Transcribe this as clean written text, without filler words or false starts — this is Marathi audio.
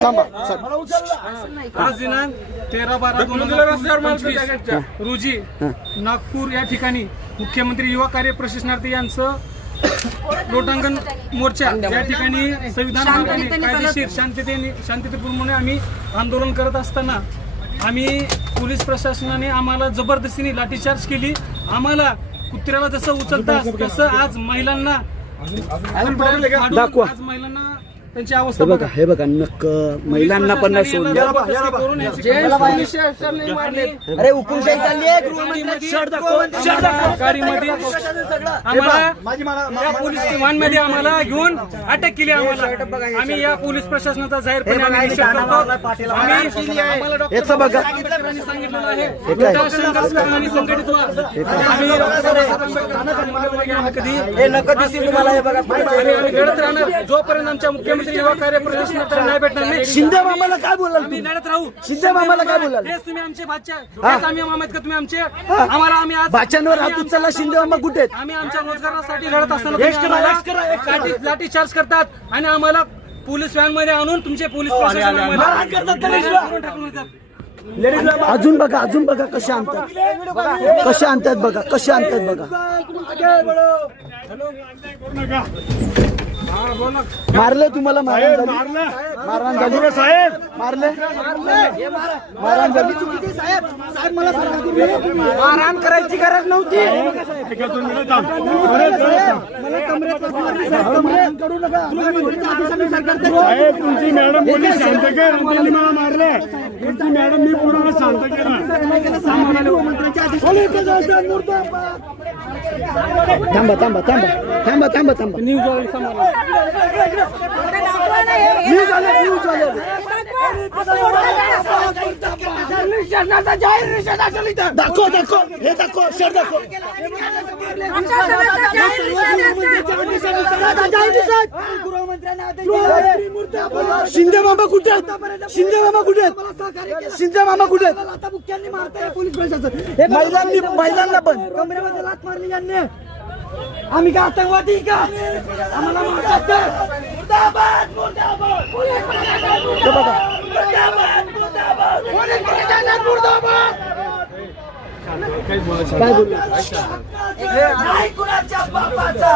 आज दिनांक 13/12/2025 रोजी नागपूर या ठिकाणी मुख्यमंत्री युवा कार्य प्रशिक्षणार्थी यांचं लोटांगण मोर्चा या ठिकाणी संविधान कायदेशीर शांततेपूर्वक आम्ही आंदोलन करत असताना आम्ही पोलीस प्रशासनाने आम्हाला जबरदस्तीने लाठीचार्ज केली। आम्हाला कुत्र्याला जसं उचलतात तसं आज महिलांना दाखवा। आज महिलांना त्यांची अवस्था बघा, हे बघा नक्क महिलांना पण नाही सोडलं। अरे हुकुमशाही चालली आहे आम्हाला पोलीस वाहनमध्ये आम्हाला घेऊन अटक केली। आम्ही या पोलीस प्रशासनाचा जाहीरपणे निषेध करतो। आम्हाला डॉक्टर बघा सांगितलेलं आहे आणि संघटित व्हा। लढत राहणार जोपर्यंत आमच्या मुख्यमंत्री युवा कार्य प्रशासनाला नाही भेटणार नाही। शिंदे मामाला काय बोलाल? आम्ही लढत राहू। शिंदे मामाला काय बोलाल? हेच तुम्ही आमचे बादशाह, हेच आम्ही मामा आहेत का तुम्ही आमचे? आम्हाला आम्ही आज बादशांवर हात उचलला शिंदे मामा कुठे आहेत? आम्ही आमच्या रोजगारासाठी लढत असताना लाठी चार्ज करतात आणि आम्हाला पोलीस व्हॅन मध्ये आणून तुमचे पोलीस प्रशासन अजून बघा कशा आणतात बघा कशा आणतात बघा। मारले तुम्हाला मारहाण झाली साहेब मारले मारहाण झाली साहेब मला मारहाण करायची गरज नव्हती। तुमची मॅडम पोलीस शांत कर, मला मारले तुमची मॅडम मी पूर्ण शांत केलं। थांबा न्यूज दाखव हे दाखव शर दाखव। शिंदे मामा कुठे आहेत? महिलांना पण कमरेमध्ये लाथ मारली यांनी। आम्ही का आतंकवादी का? आम्हाला मारतात का? मुर्दाबाद मुर्दाबाद पोलीस प्रशासन मुर्दाबाद मुर्दाबाद पोलीस प्रशासन मुर्दाबाद। काय बोलू? नाही कुणाच्या बापाचा